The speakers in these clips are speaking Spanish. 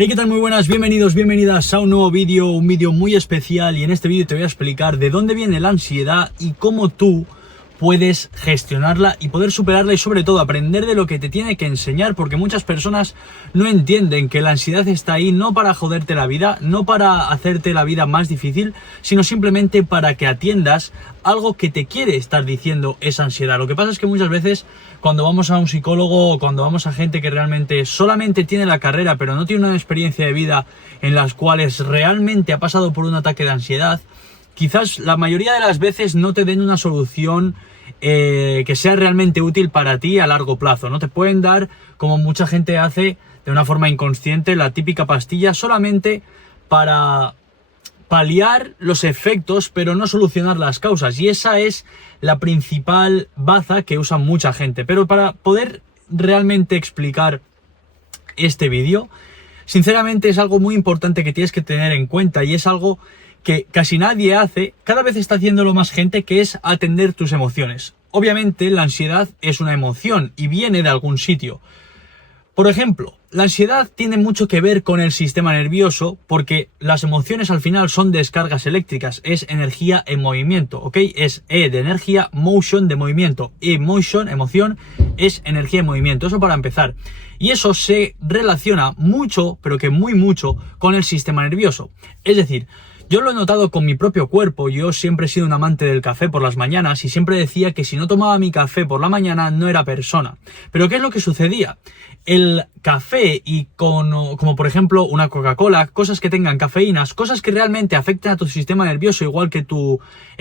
Hey, ¿qué tal? Muy buenas, bienvenidos, bienvenidas a un nuevo vídeo, un vídeo muy especial, y en este vídeo te voy a explicar de dónde viene la ansiedad y cómo tú puedes gestionarla y poder superarla, y sobre todo aprender de lo que te tiene que enseñar, porque muchas personas no entienden que la ansiedad está ahí no para joderte la vida, no para hacerte la vida más difícil, sino simplemente para que atiendas algo que te quiere estar diciendo esa ansiedad. Lo que pasa es que muchas veces cuando vamos a un psicólogo o cuando vamos a gente que realmente solamente tiene la carrera pero no tiene una experiencia de vida en las cuales realmente ha pasado por un ataque de ansiedad, quizás la mayoría de las veces no te den una solución que sea realmente útil para ti a largo plazo. No te pueden dar, como mucha gente hace de una forma inconsciente, la típica pastilla solamente para paliar los efectos pero no solucionar las causas, y esa es la principal baza que usa mucha gente. Pero para poder realmente explicar este vídeo, sinceramente es algo muy importante que tienes que tener en cuenta, y es algo que casi nadie hace, cada vez está haciéndolo más gente, que es atender tus emociones. Obviamente la ansiedad es una emoción y viene de algún sitio. Por ejemplo, la ansiedad tiene mucho que ver con el sistema nervioso, porque las emociones al final son descargas eléctricas, es energía en movimiento, ¿ok? Es E de energía, motion de movimiento, emotion, emoción, es energía en movimiento, eso para empezar. Y eso se relaciona mucho, pero que muy mucho, con el sistema nervioso. Es decir, yo lo he notado con mi propio cuerpo. Yo siempre he sido un amante del café por las mañanas y siempre decía que si no tomaba mi café por la mañana no era persona. Pero ¿qué es lo que sucedía? El café y como por ejemplo una Coca-Cola, cosas que tengan cafeínas, cosas que realmente afecten a tu sistema nervioso, igual que tú,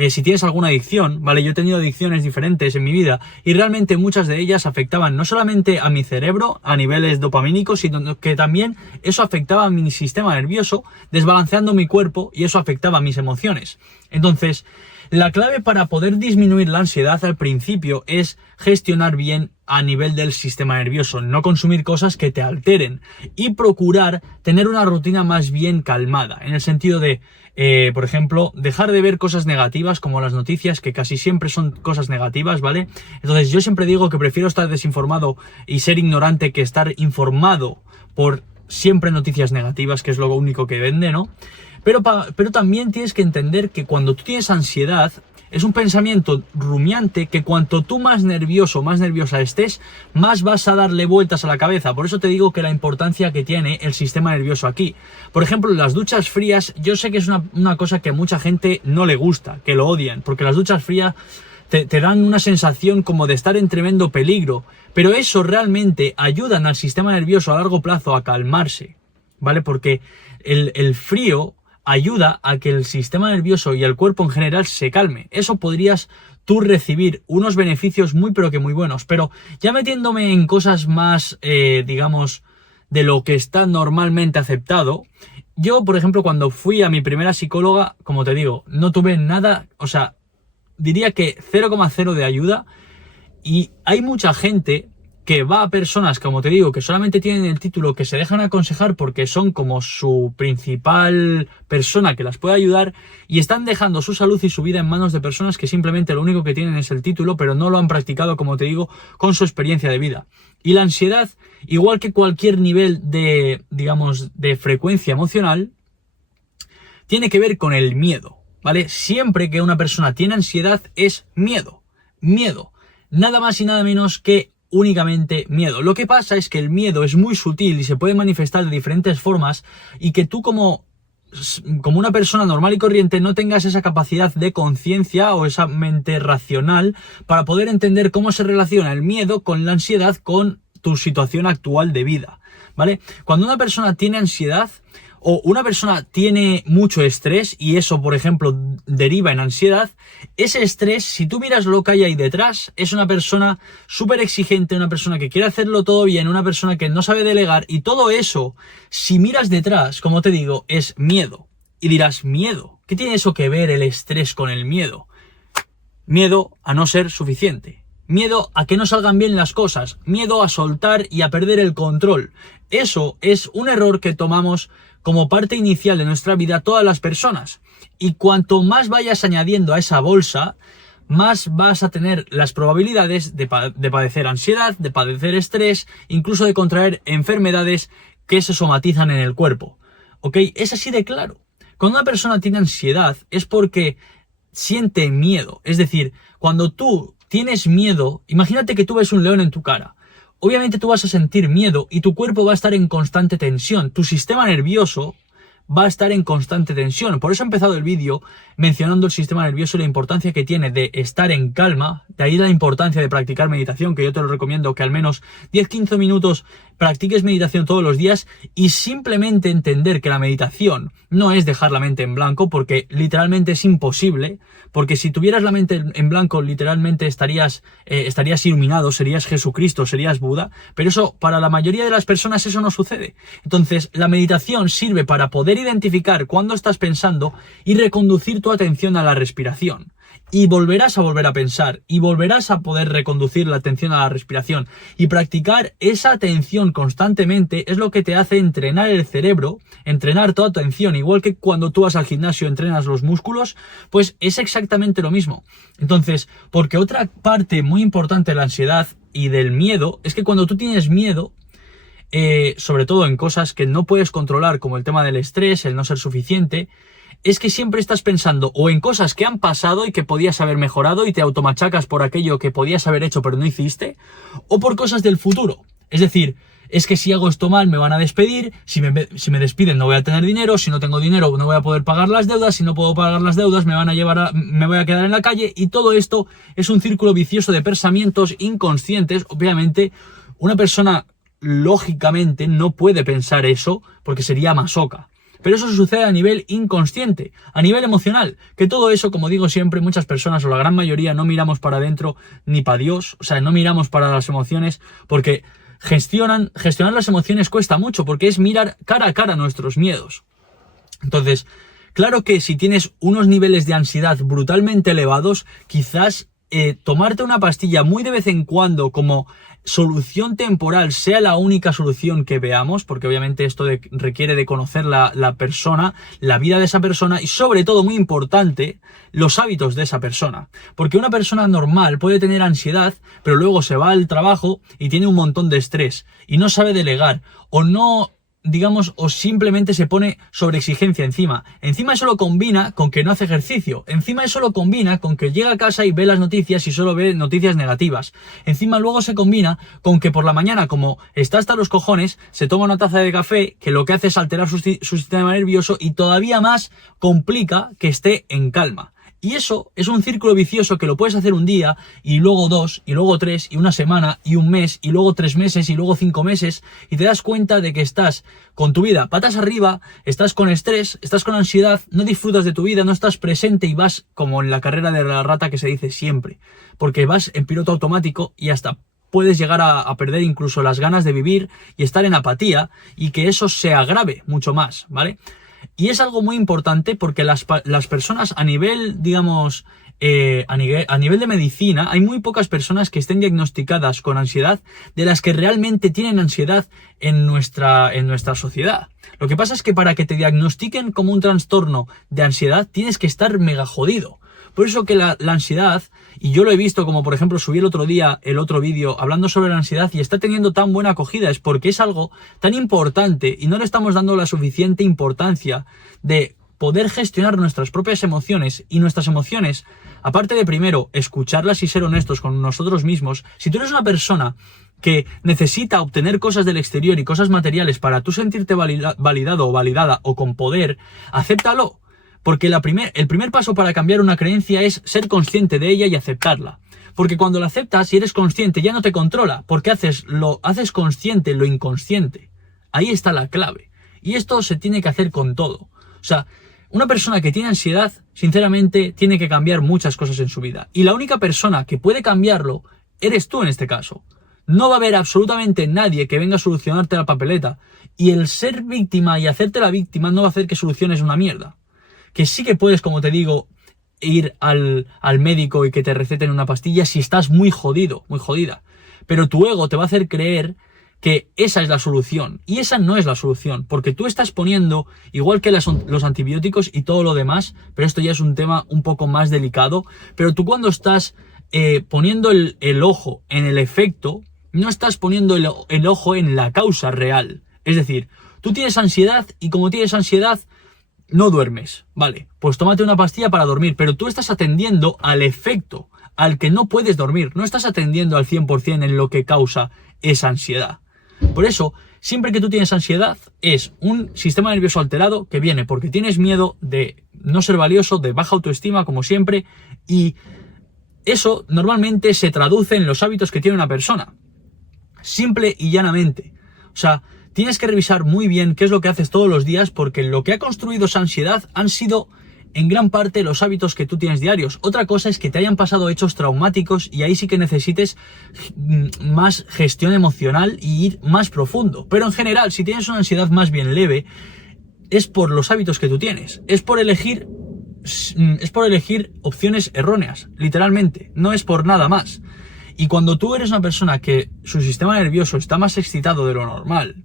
si tienes alguna adicción, ¿vale? Yo he tenido adicciones diferentes en mi vida y realmente muchas de ellas afectaban no solamente a mi cerebro a niveles dopamínicos, sino que también eso afectaba a mi sistema nervioso, desbalanceando mi cuerpo, y eso afectaba a mis emociones. Entonces, la clave para poder disminuir la ansiedad al principio es gestionar bien a nivel del sistema nervioso, no consumir cosas que te alteren y procurar tener una rutina más bien calmada, en el sentido de, por ejemplo, dejar de ver cosas negativas como las noticias, que casi siempre son cosas negativas, ¿vale? Entonces yo siempre digo que prefiero estar desinformado y ser ignorante que estar informado por siempre noticias negativas, que es lo único que vende, ¿no? Pero también tienes que entender que cuando tú tienes ansiedad, es un pensamiento rumiante que cuanto tú más nervioso, más nerviosa estés, más vas a darle vueltas a la cabeza. Por eso te digo que la importancia que tiene el sistema nervioso aquí. Por ejemplo, las duchas frías, yo sé que es una cosa que a mucha gente no le gusta, que lo odian, porque las duchas frías te dan una sensación como de estar en tremendo peligro, pero eso realmente ayudan al sistema nervioso a largo plazo a calmarse, ¿vale? Porque el frío ayuda a que el sistema nervioso y el cuerpo en general se calme. Eso podrías tú recibir unos beneficios muy pero que muy buenos. Pero ya metiéndome en cosas más, digamos, de lo que está normalmente aceptado, yo, por ejemplo, cuando fui a mi primera psicóloga, como te digo, no tuve nada, o sea, diría que 0,0 de ayuda, y hay mucha gente que va a personas, como te digo, que solamente tienen el título, que se dejan aconsejar porque son como su principal persona que las puede ayudar, y están dejando su salud y su vida en manos de personas que simplemente lo único que tienen es el título, pero no lo han practicado, como te digo, con su experiencia de vida. Y la ansiedad, igual que cualquier nivel de, digamos, de frecuencia emocional, tiene que ver con el miedo, ¿vale? Siempre que una persona tiene ansiedad es miedo. Miedo. Nada más y nada menos que únicamente miedo. Lo que pasa es que el miedo es muy sutil y se puede manifestar de diferentes formas, y que tú como una persona normal y corriente no tengas esa capacidad de conciencia o esa mente racional para poder entender cómo se relaciona el miedo con la ansiedad, con tu situación actual de vida, ¿vale? Cuando una persona tiene ansiedad o una persona tiene mucho estrés y eso, por ejemplo, deriva en ansiedad, ese estrés, si tú miras lo que hay ahí detrás, es una persona súper exigente, una persona que quiere hacerlo todo bien, una persona que no sabe delegar, y todo eso, si miras detrás, como te digo, es miedo. Y dirás, ¿miedo? ¿Qué tiene eso que ver el estrés con el miedo? Miedo a no ser suficiente. Miedo a que no salgan bien las cosas. Miedo a soltar y a perder el control. Eso es un error que tomamos como parte inicial de nuestra vida todas las personas. Y cuanto más vayas añadiendo a esa bolsa, más vas a tener las probabilidades de padecer ansiedad, de padecer estrés, incluso de contraer enfermedades que se somatizan en el cuerpo. ¿Ok? Es así de claro. Cuando una persona tiene ansiedad es porque siente miedo. Es decir, cuando tú tienes miedo, imagínate que tú ves un león en tu cara. Obviamente tú vas a sentir miedo y tu cuerpo va a estar en constante tensión. Tu sistema nervioso va a estar en constante tensión. Por eso he empezado el vídeo mencionando el sistema nervioso y la importancia que tiene de estar en calma. De ahí la importancia de practicar meditación, que yo te lo recomiendo que al menos 10-15 minutos practiques meditación todos los días y simplemente entender que la meditación no es dejar la mente en blanco, porque literalmente es imposible, porque si tuvieras la mente en blanco literalmente estarías iluminado, serías Jesucristo, serías Buda, pero eso para la mayoría de las personas eso no sucede. Entonces la meditación sirve para poder identificar cuándo estás pensando y reconducir tu atención a la respiración. Y volverás a volver a pensar y volverás a poder reconducir la atención a la respiración, y practicar esa atención constantemente es lo que te hace entrenar el cerebro, entrenar tu atención, igual que cuando tú vas al gimnasio entrenas los músculos, pues es exactamente lo mismo. Entonces, porque otra parte muy importante de la ansiedad y del miedo es que cuando tú tienes miedo, sobre todo en cosas que no puedes controlar, como el tema del estrés, el no ser suficiente, es que siempre estás pensando o en cosas que han pasado y que podías haber mejorado y te automachacas por aquello que podías haber hecho pero no hiciste, o por cosas del futuro. Es decir, es que si hago esto mal me van a despedir, si me despiden no voy a tener dinero, si no tengo dinero no voy a poder pagar las deudas, si no puedo pagar las deudas me voy a quedar en la calle, y todo esto es un círculo vicioso de pensamientos inconscientes. Obviamente, una persona lógicamente no puede pensar eso porque sería masoca. Pero eso sucede a nivel inconsciente, a nivel emocional, que todo eso, como digo siempre, muchas personas o la gran mayoría no miramos para adentro ni para Dios, o sea, no miramos para las emociones, porque gestionar las emociones cuesta mucho, porque es mirar cara a cara nuestros miedos. Entonces, claro que si tienes unos niveles de ansiedad brutalmente elevados, quizás tomarte una pastilla muy de vez en cuando como solución temporal sea la única solución que veamos, porque obviamente esto requiere de conocer la persona, la vida de esa persona y sobre todo, muy importante, los hábitos de esa persona. Porque una persona normal puede tener ansiedad, pero luego se va al trabajo y tiene un montón de estrés y no sabe delegar, o no, digamos, o simplemente se pone sobreexigencia encima. Encima eso lo combina con que no hace ejercicio. Encima eso lo combina con que llega a casa y ve las noticias y solo ve noticias negativas. Encima luego se combina con que por la mañana, como está hasta los cojones, se toma una taza de café que lo que hace es alterar su sistema nervioso y todavía más complica que esté en calma. Y eso es un círculo vicioso que lo puedes hacer un día, y luego 2, y luego 3, y una semana, y un mes, y luego 3 meses, y luego 5 meses, y te das cuenta de que estás con tu vida patas arriba, estás con estrés, estás con ansiedad, no disfrutas de tu vida, no estás presente y vas como en la carrera de la rata que se dice siempre, porque vas en piloto automático y hasta puedes llegar a perder incluso las ganas de vivir y estar en apatía, y que eso se agrave mucho más, ¿vale? Y es algo muy importante porque las personas a nivel, digamos, a nivel de medicina, hay muy pocas personas que estén diagnosticadas con ansiedad de las que realmente tienen ansiedad en nuestra sociedad. Lo que pasa es que para que te diagnostiquen como un trastorno de ansiedad tienes que estar mega jodido. Por eso que la ansiedad, y yo lo he visto, como por ejemplo subí el otro día el otro vídeo hablando sobre la ansiedad y está teniendo tan buena acogida, es porque es algo tan importante y no le estamos dando la suficiente importancia de poder gestionar nuestras propias emociones. Y nuestras emociones, aparte de primero escucharlas y ser honestos con nosotros mismos, si tú eres una persona que necesita obtener cosas del exterior y cosas materiales para tú sentirte validado o validada o con poder, acéptalo. Porque el primer paso para cambiar una creencia es ser consciente de ella y aceptarla. Porque cuando la aceptas y eres consciente ya no te controla, porque haces consciente lo inconsciente. Ahí está la clave. Y esto se tiene que hacer con todo. O sea, una persona que tiene ansiedad, sinceramente, tiene que cambiar muchas cosas en su vida. Y la única persona que puede cambiarlo eres tú en este caso. No va a haber absolutamente nadie que venga a solucionarte la papeleta. Y el ser víctima y hacerte la víctima no va a hacer que soluciones una mierda. Que sí que puedes, como te digo, ir al médico y que te receten una pastilla si estás muy jodido, muy jodida. Pero tu ego te va a hacer creer que esa es la solución. Y esa no es la solución, porque tú estás poniendo, igual que los antibióticos y todo lo demás, pero esto ya es un tema un poco más delicado, pero tú cuando estás poniendo el ojo en el efecto, no estás poniendo el ojo en la causa real. Es decir, Tú tienes ansiedad y como tienes ansiedad no duermes, vale, pues tómate una pastilla para dormir, pero tú estás atendiendo al efecto, al que no puedes dormir, no estás atendiendo al 100% en lo que causa esa ansiedad. Por eso, siempre que tú tienes ansiedad, es un sistema nervioso alterado que viene porque tienes miedo de no ser valioso, de baja autoestima, como siempre, y eso normalmente se traduce en los hábitos que tiene una persona. Simple y llanamente. O sea, tienes que revisar muy bien qué es lo que haces todos los días, porque lo que ha construido esa ansiedad han sido en gran parte los hábitos que tú tienes diarios. Otra cosa es que te hayan pasado hechos traumáticos y ahí sí que necesites más gestión emocional y ir más profundo. Pero en general, si tienes una ansiedad más bien leve, es por los hábitos que tú tienes. Es por elegir opciones erróneas, literalmente. No es por nada más. Y cuando tú eres una persona que su sistema nervioso está más excitado de lo normal,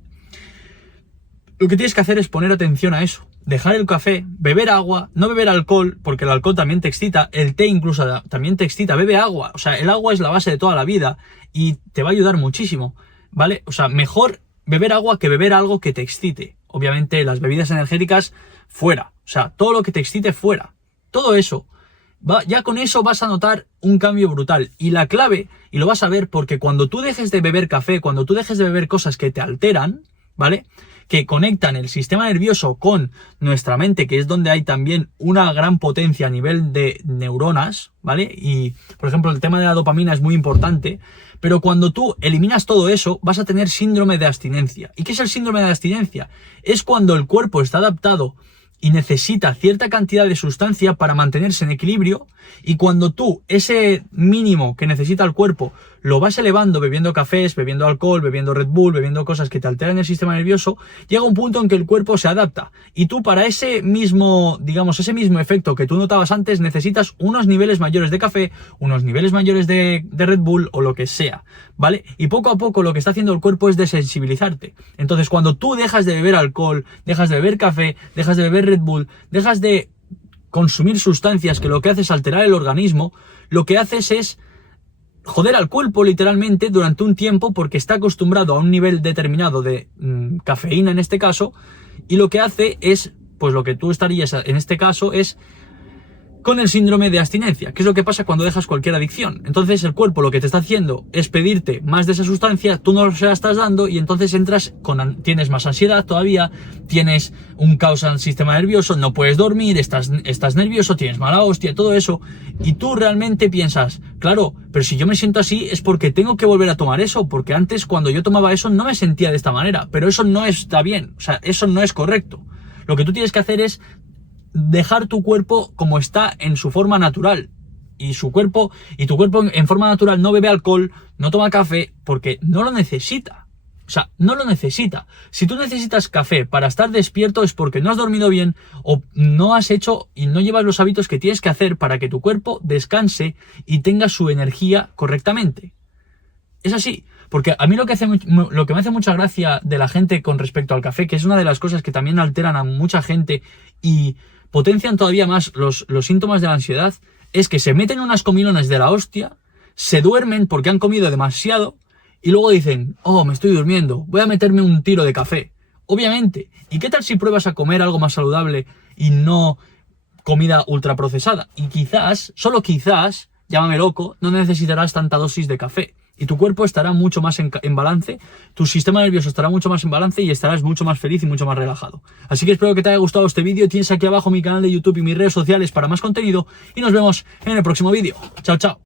lo que tienes que hacer es poner atención a eso. Dejar el café, beber agua, no beber alcohol, porque el alcohol también te excita, el té incluso también te excita, bebe agua. O sea, el agua es la base de toda la vida y te va a ayudar muchísimo, ¿vale? O sea, mejor beber agua que beber algo que te excite. Obviamente las bebidas energéticas fuera, o sea, todo lo que te excite fuera. Todo eso, ya con eso vas a notar un cambio brutal. Y la clave, y lo vas a ver porque cuando tú dejes de beber café, cuando tú dejes de beber cosas que te alteran, ¿vale?, que conectan el sistema nervioso con nuestra mente, que es donde hay también una gran potencia a nivel de neuronas, ¿vale? Y, por ejemplo, el tema de la dopamina es muy importante, pero cuando tú eliminas todo eso, vas a tener síndrome de abstinencia. ¿Y qué es el síndrome de abstinencia? Es cuando el cuerpo está adaptado y necesita cierta cantidad de sustancia para mantenerse en equilibrio, y cuando tú ese mínimo que necesita el cuerpo lo vas elevando bebiendo cafés, bebiendo alcohol, bebiendo Red Bull, bebiendo cosas que te alteran el sistema nervioso, llega un punto en que el cuerpo se adapta y tú para ese mismo, digamos, ese mismo efecto que tú notabas antes necesitas unos niveles mayores de café, unos niveles mayores de Red Bull o lo que sea, ¿vale? Y poco a poco lo que está haciendo el cuerpo es desensibilizarte. Entonces cuando tú dejas de beber alcohol, dejas de beber café, dejas de beber Red Bull, dejas de consumir sustancias que lo que hace es alterar el organismo, lo que haces es joder al cuerpo literalmente durante un tiempo porque está acostumbrado a un nivel determinado de cafeína en este caso, y lo que hace es, pues lo que tú estarías en este caso es con el síndrome de abstinencia, que es lo que pasa cuando dejas cualquier adicción. Entonces el cuerpo lo que te está haciendo es pedirte más de esa sustancia, tú no se la estás dando y entonces entras tienes más ansiedad todavía, tienes un caos en el sistema nervioso, no puedes dormir, estás nervioso, tienes mala hostia, todo eso, y tú realmente piensas, claro, pero si yo me siento así es porque tengo que volver a tomar eso, porque antes cuando yo tomaba eso no me sentía de esta manera, pero eso no está bien, o sea, eso no es correcto. Lo que tú tienes que hacer es dejar tu cuerpo como está en su forma natural, y tu cuerpo en forma natural no bebe alcohol, no toma café porque no lo necesita. O sea, no lo necesita. Si tú necesitas café para estar despierto es porque no has dormido bien o no has hecho y no llevas los hábitos que tienes que hacer para que tu cuerpo descanse y tenga su energía correctamente. Es así. Porque a mí lo que me hace mucha gracia de la gente con respecto al café, que es una de las cosas que también alteran a mucha gente y potencian todavía más los síntomas de la ansiedad, es que se meten unas comilonas de la hostia, se duermen porque han comido demasiado y luego dicen, oh, me estoy durmiendo, voy a meterme un tiro de café. Obviamente. ¿Y qué tal si pruebas a comer algo más saludable y no comida ultraprocesada? Y quizás, solo quizás, llámame loco, no necesitarás tanta dosis de café. Y tu cuerpo estará mucho más en balance, tu sistema nervioso estará mucho más en balance y estarás mucho más feliz y mucho más relajado. Así que espero que te haya gustado este vídeo. Tienes aquí abajo mi canal de YouTube y mis redes sociales para más contenido y nos vemos en el próximo vídeo. Chao, chao.